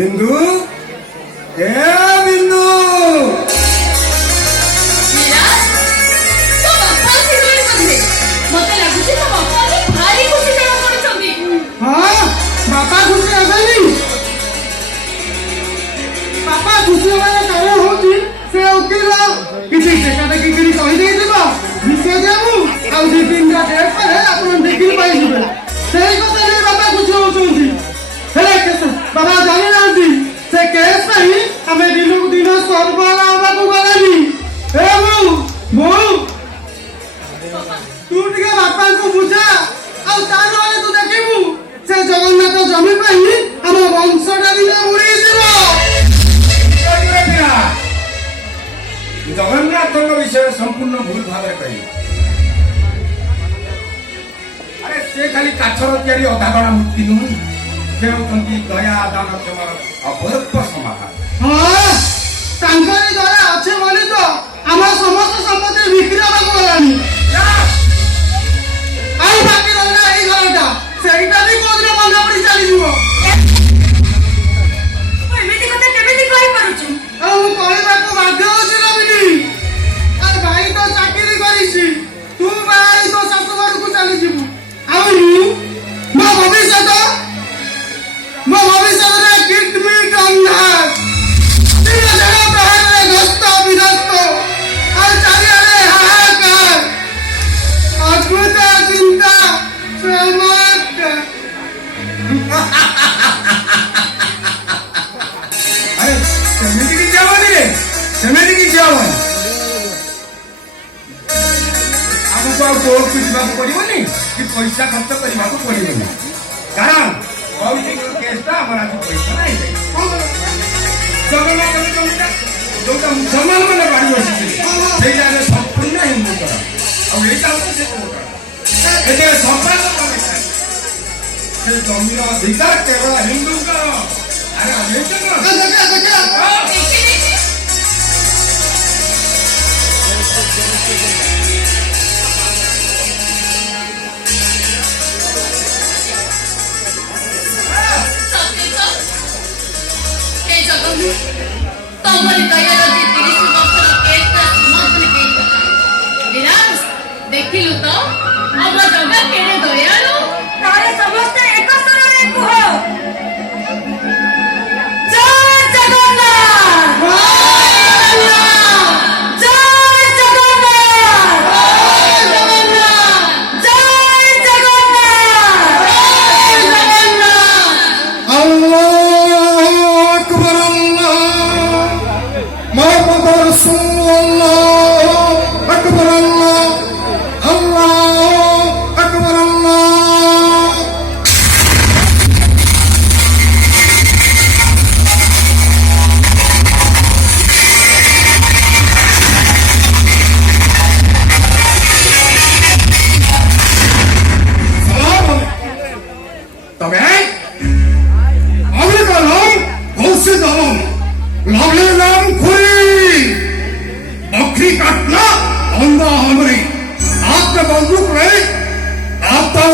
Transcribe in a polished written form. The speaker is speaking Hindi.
बिंदु ए बिंदु विराज, तो बापा ଆସିଗଲେଣି ବୋଧେ। ମତେ ଲାଗୁଛି ତ ବାପା ଆଜି ଭାରି ଖୁସି ଜଣା ପଡୁଛନ୍ତି। हाँ बापा खुशी हेबेनी बापा खुशी होने कारण होची से उकिल किसी टेका टेकी करी कहि देई दिबो विषय देबू आ दी तीनटा डेट पर आपण देखि पाई जिबे सेही କଥା रे बापा खुशी होचुंती हेले केस बाबा जानि नांती से केस पई हमें दिनक दिन सर्वना बाबू गलानी ए मो तू टिके बापा को बुझा आ तान वाले तू देखिबू से जगन्नाथ जमी पई हम वंशटा दिन उड़ी दिबो जगन्नाथ विषय संपूर्ण भूल भाव कही अरे से खाली काछर तैयारी अधागणा मुक्ति नुह से होती दया दान क्षमार अपरत्व समाधान हाँ तांकरी दया अच्छे बोली तो आम समस्त संपत्ति बिक्री होगा गलानी आई बाकी रहला एई घरटा सेईटा भी कोदरे मन पड़ी चली जीवो ଏମିତି କଥା କେମିତି କହିପାରୁଛୁ? ଆଉ ମୁଁ କହିବାକୁ ବାଧ୍ୟ ଅଛି ରବିନି ଆରେ ଭାଇ ତ ଚାକିରି କରିଛି ତୁ ଭାଇ ତ ଶାଶୁ ଘରକୁ ଚାଲି ଯିବୁ ଆଉ ମୋ ଭବିଷ୍ୟତରେ କିଟ୍ ମିଟ୍ ଅନ୍ଧାର ଦିନ ଦିନ ବାହାରେ ଗ୍ରସ୍ତ ବିରସ୍ତ ଆଉ ଚାରିଆଡେ ହାହାକାର ଅଦ୍ଭୁତ ଚିନ୍ତା ଚମତ୍କାର अरे सेमिति की जावनी रे सेमिति की जावनी हमको और कोर्ट को जीवा पड़िबनी कि पैसा खर्च करबा को पड़िबनी कारण पॉलिटिकल केसटा हमरा तो पैसा नहीं दे जगन्नाथ में जोटा जमाल में बाड़ी बसी से जाने संपूर्ण हिंदू करा और एटा तो से कोटा एते संपादन करे से जमीन अधिकार केवल हिंदू का अरे ये तो देखा ଦେଖି ଦେଖି ସତ୍ୟ ହେ ଜଗନ୍ନାଥ ତମରି ଦୟାର ଯେତିକି ସୁବର୍ଷର କେସଟା ସମାଧାନ ହେଇଗଲା। ବିରାଜ, ଦେଖିଲୁ ତ ଆମ ଜଗା କେଡ଼େ ଦୟାଳୁ। ତାହେଲେ ସମସ୍ତେ ଏକ ସ୍ୱରରେ କୁହ, ଜୟ ଜଗନ୍ନାଥ, ଜୟ ଜଗନ୍ନାଥ, ଜୟ ଜଗନ୍ନାଥ, ଜୟ ଜଗନ୍ନାଥ। अल्लाहु अकबर अल्लाह मोहम्मद रसूलुल्लाह अकबर अल्लाह अल्लाहु अकबर अल्लाह तमें अभी का नाम गौसे दाम लाले नाम खुरी बकरी काटना अंधा हमरी आपके बंदूक में आपका